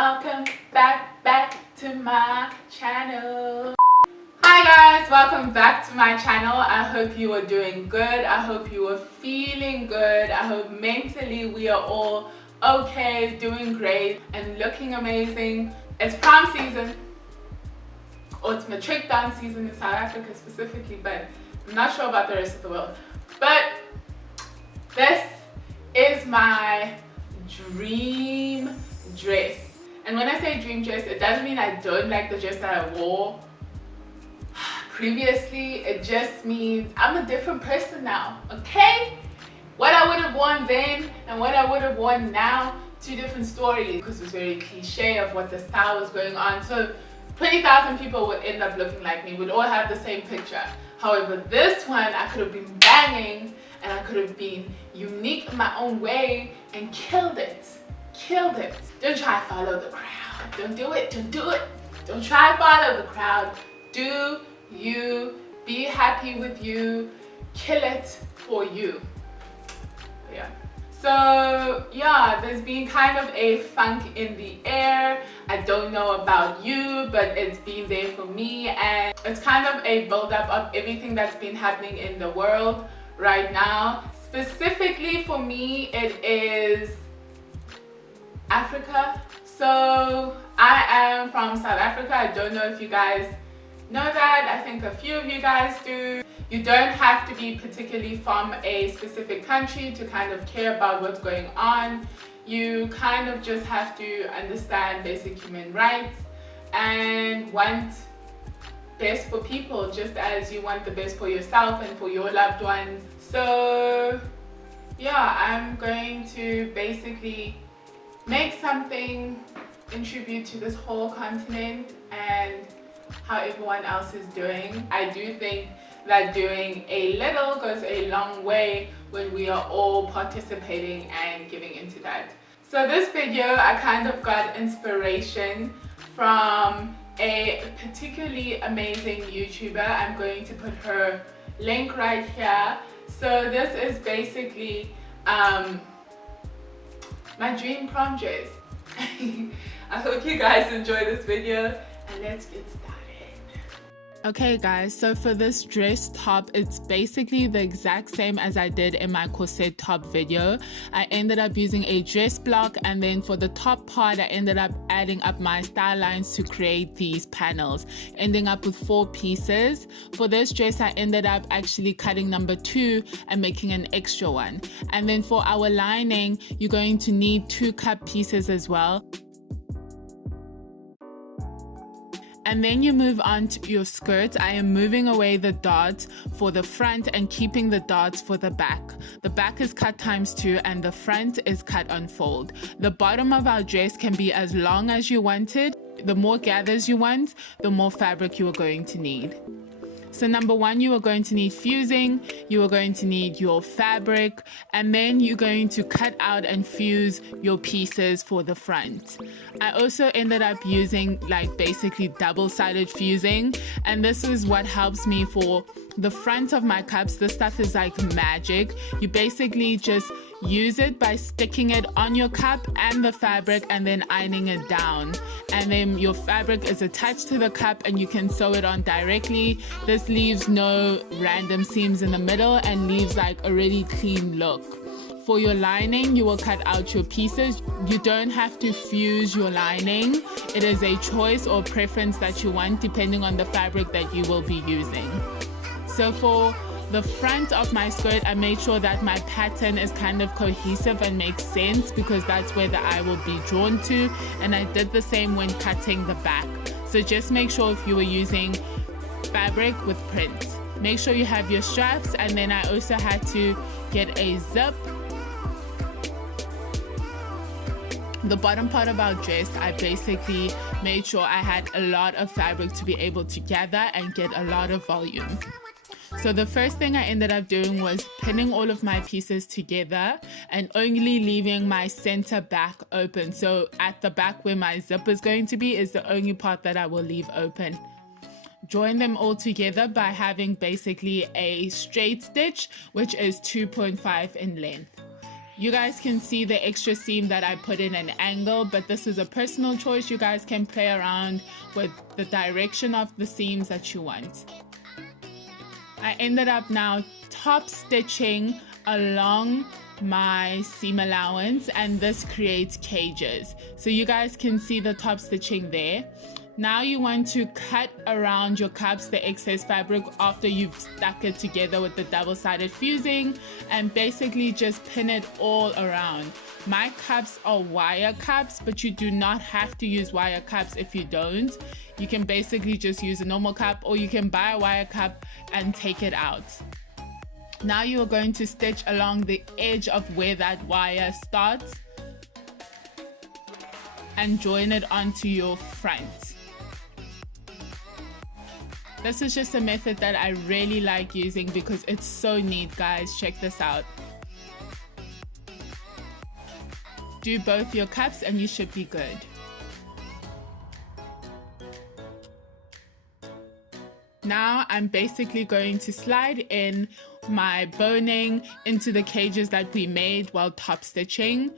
welcome back to my channel. Hi guys, welcome back to my channel. I hope you are doing good. I hope you are feeling good. I hope mentally we are all okay, doing great and looking amazing. It's prom season, or it's matric dance season in South Africa specifically, but I'm not sure about the rest of the world. But this is my dream dress. And when I say dream dress, it doesn't mean I don't like the dress that I wore previously. It just means I'm a different person now, okay? What I would have worn then and what I would have worn now, two different stories, because it's very cliche of what the style was going on. So 20,000 people would end up looking like me, would all have the same picture. However, this one I could have been banging and I could have been unique in my own way and killed it. Don't try to follow the crowd. Don't do it. Don't try to follow the crowd. Do you, be happy with you, kill it for you. Yeah. So yeah, there's been kind of a funk in the air. I don't know about you, but it's been there for me, and it's kind of a build-up of everything that's been happening in the world right now. Specifically for me, it is Africa. So I am from South Africa. I don't know if you guys know that. I think a few of you guys do. You don't have to be particularly from a specific country to kind of care about what's going on. You kind of just have to understand basic human rights and want best for people, just as you want the best for yourself and for your loved ones. So yeah, I'm going to basically make something in tribute to this whole continent and how everyone else is doing. I do think that doing a little goes a long way when we are all participating and giving into that. So this video, I kind of got inspiration from a particularly amazing YouTuber. I'm going to put her link right here. So this is basically my dream prom dress. I hope you guys enjoy this video, and let's get started. Okay guys, so for this dress top, it's basically the exact same as I did in my corset top video. I ended up using a dress block, and then for the top part I ended up adding up my style lines to create these panels, ending up with 4 pieces. For this dress I ended up actually cutting number 2 and making an extra one. And then for our lining, you're going to need 2 cut pieces as well. And then you move on to your skirt. I am moving away the dots for the front and keeping the dots for the back. The back is cut ×2 and the front is cut on fold. The bottom of our dress can be as long as you want it. The more gathers you want, the more fabric you are going to need. So number 1, you are going to need fusing, you are going to need your fabric, and then you're going to cut out and fuse your pieces for the front. I also ended up using like basically double-sided fusing, and this is what helps me for the front of my cups. This stuff is like magic. You basically just use it by sticking it on your cup and the fabric and then ironing it down, and then your fabric is attached to the cup and you can sew it on directly. This leaves no random seams in the middle and leaves like a really clean look. For your lining, you will cut out your pieces. You don't have to fuse your lining. It is a choice or preference that you want depending on the fabric that you will be using. So for the front of my skirt, I made sure that my pattern is kind of cohesive and makes sense, because that's where the eye will be drawn to. And I did the same when cutting the back. So just make sure if you were using fabric with prints, make sure you have your straps. And then I also had to get a zip. The bottom part of our dress, I basically made sure I had a lot of fabric to be able to gather and get a lot of volume. So the first thing I ended up doing was pinning all of my pieces together and only leaving my center back open. So at the back where my zip is going to be is the only part that I will leave open. Join them all together by having basically a straight stitch, which is 2.5 in length. You guys can see the extra seam that I put in an angle, but this is a personal choice. You guys can play around with the direction of the seams that you want. I ended up now top stitching along my seam allowance, and this creates cages. So you guys can see the top stitching there. Now you want to cut around your cups, the excess fabric, after you've stuck it together with the double-sided fusing, and basically just pin it all around. My cups are wire cups, but you do not have to use wire cups if you don't. You can basically just use a normal cup, or you can buy a wire cup and take it out. Now you are going to stitch along the edge of where that wire starts and join it onto your front. This is just a method that I really like using because it's so neat, guys. Check this out. Do both your cups and you should be good. Now I'm basically going to slide in my boning into the cages that we made while top stitching.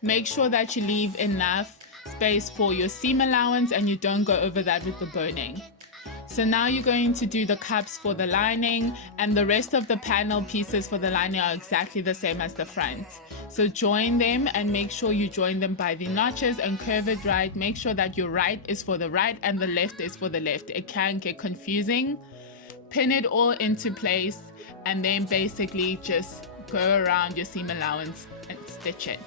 Make sure that you leave enough space for your seam allowance and you don't go over that with the boning. So now you're going to do the cups for the lining, and the rest of the panel pieces for the lining are exactly the same as the front. So join them and make sure you join them by the notches and curve it right. Make sure that your right is for the right and the left is for the left. It can get confusing. Pin it all into place and then basically just go around your seam allowance and stitch it.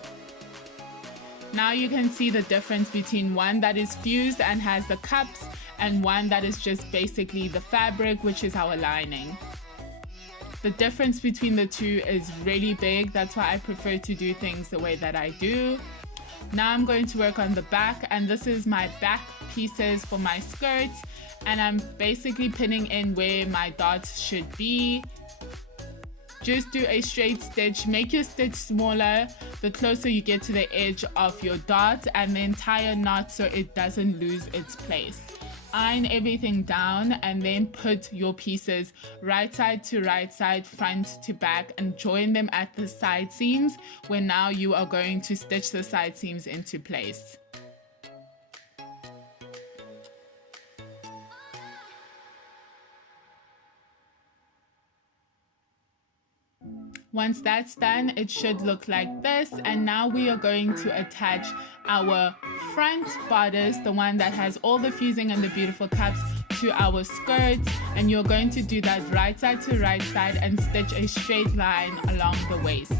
Now you can see the difference between one that is fused and has the cups and one that is just basically the fabric, which is our lining. The difference between the two is really big. That's why I prefer to do things the way that I do. Now I'm going to work on the back, and this is my back pieces for my skirt, and I'm basically pinning in where my dots should be. Just do a straight stitch. Make your stitch smaller the closer you get to the edge of your dot, and then tie a knot so it doesn't lose its place. Iron everything down and then put your pieces right side to right side, front to back, and join them at the side seams, where now you are going to stitch the side seams into place. Once that's done, it should look like this. And now we are going to attach our front bodice, the one that has all the fusing and the beautiful cups, to our skirts. And you're going to do that right side to right side and stitch a straight line along the waist.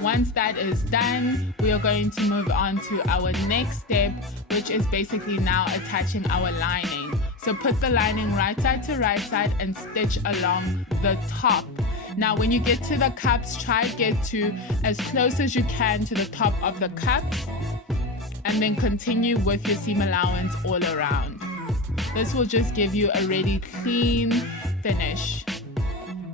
Once that is done, we are going to move on to our next step, which is basically now attaching our lining. So put the lining right side to right side and stitch along the top. Now when you get to the cups, try to get to as close as you can to the top of the cups, and then continue with your seam allowance all around. This will just give you a really clean finish.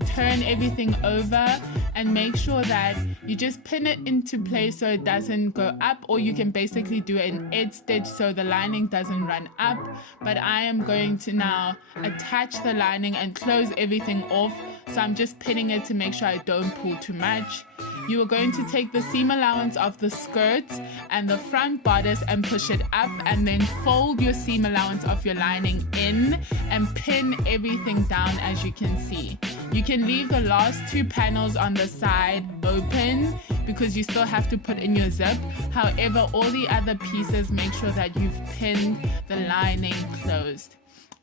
Turn everything over and make sure that you just pin it into place so it doesn't go up, or you can basically do an edge stitch so the lining doesn't run up. But I am going to now attach the lining and close everything off, so I'm just pinning it to make sure I don't pull too much. You are going to take the seam allowance of the skirt and the front bodice and push it up, and then fold your seam allowance of your lining in and pin everything down, as you can see. You can leave the last two panels on the side open because you still have to put in your zip. However, all the other pieces, make sure that you've pinned the lining closed.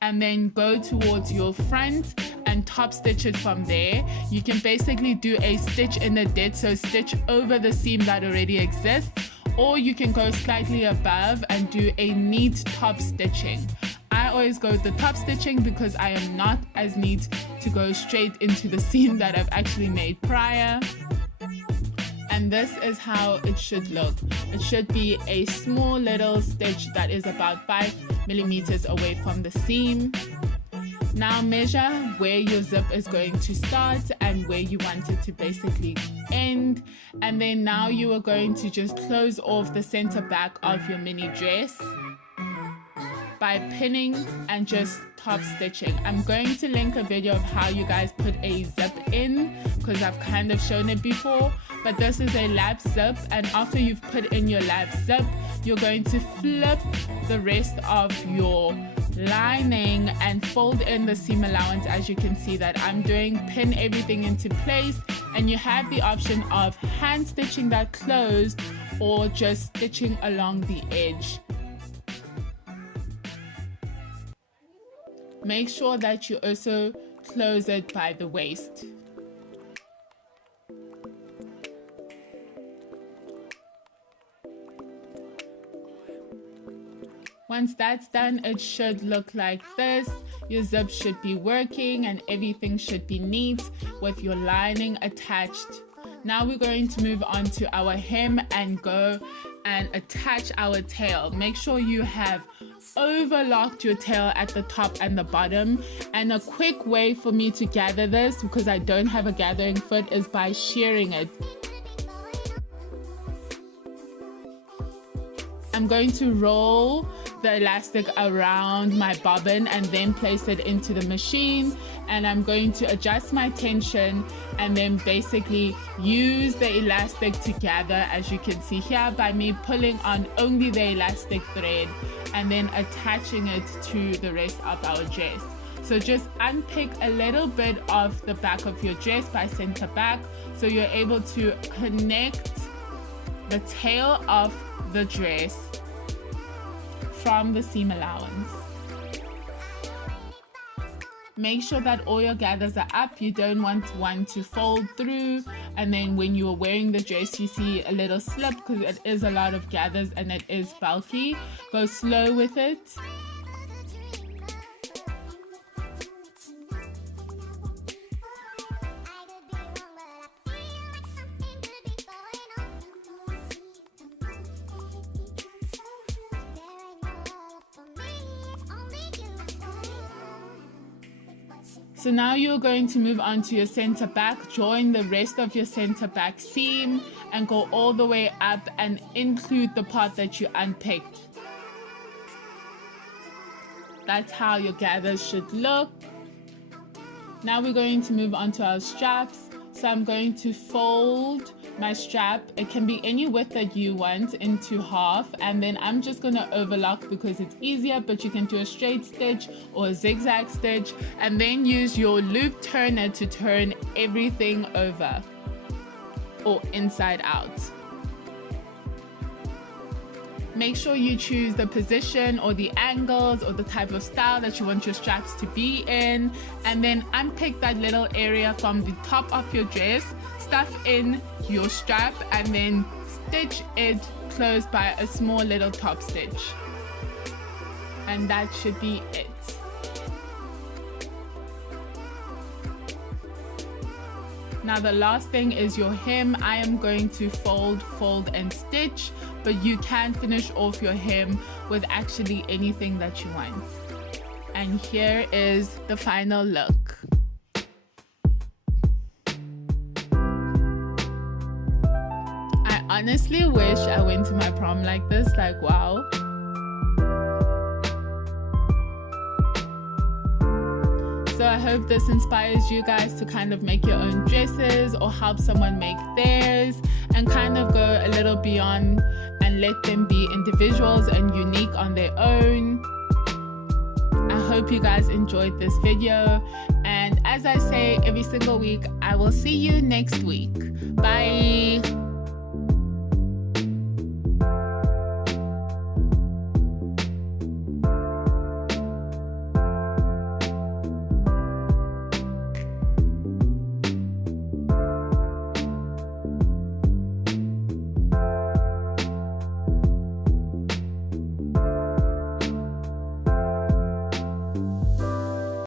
And then go towards your front and top stitch it from there. You can basically do a stitch in the dip, so stitch over the seam that already exists, or you can go slightly above and do a neat top stitching. I always go with the top stitching because I am not as neat to go straight into the seam that I've actually made prior. And this is how it should look. It should be a small little stitch that is about 5 millimeters away from the seam. Now measure where your zip is going to start and where you want it to basically end. And then now you are going to just close off the center back of your mini dress by pinning and just top stitching. I'm going to link a video of how you guys put a zip in, because because I've kind of shown it before, but this is a lap zip, and after you've put in your lap zip, you're going to flip the rest of your lining and fold in the seam allowance, as you can see that I'm doing. Pin everything into place, and you have the option of hand stitching that closed or just stitching along the edge. Make sure that you also close it by the waist. Once that's done, it should look like this. Your zip should be working and everything should be neat with your lining attached. Now we're going to move on to our hem and go and attach our tail. Make sure you have overlocked your tail at the top and the bottom, and a quick way for me to gather this, because I don't have a gathering foot, is by shearing it. I'm going to roll the elastic around my bobbin and then place it into the machine, and I'm going to adjust my tension and then basically use the elastic to gather, as you can see here, by me pulling on only the elastic thread and then attaching it to the rest of our dress. So just unpick a little bit of the back of your dress by center back, so you're able to connect the tail of the dress from the seam allowance. Make sure that all your gathers are up. You don't want one to fold through, and then when you're wearing the dress you see a little slip, because it is a lot of gathers and it is bulky. Go slow with it. So now you're going to move on to your center back, join the rest of your center back seam and go all the way up and include the part that you unpicked. That's how your gathers should look. Now we're going to move on to our straps. So I'm going to fold my strap, it can be any width that you want, into half, and then I'm just going to overlock because it's easier, but you can do a straight stitch or a zigzag stitch, and then use your loop turner to turn everything over or inside out. Make sure you choose the position or the angles or the type of style that you want your straps to be in, and then unpick that little area from the top of your dress, stuff in your strap, and then stitch it closed by a small little top stitch. And that should be it. Now the last thing is your hem. I am going to fold and stitch, but you can finish off your hem with actually anything that you want. And here is the final look. I honestly wish I went to my prom like this, like wow. So I hope this inspires you guys to kind of make your own dresses or help someone make theirs and kind of go a little beyond and let them be individuals and unique on their own. I hope you guys enjoyed this video, and as I say every single week, I will see you next week. Bye.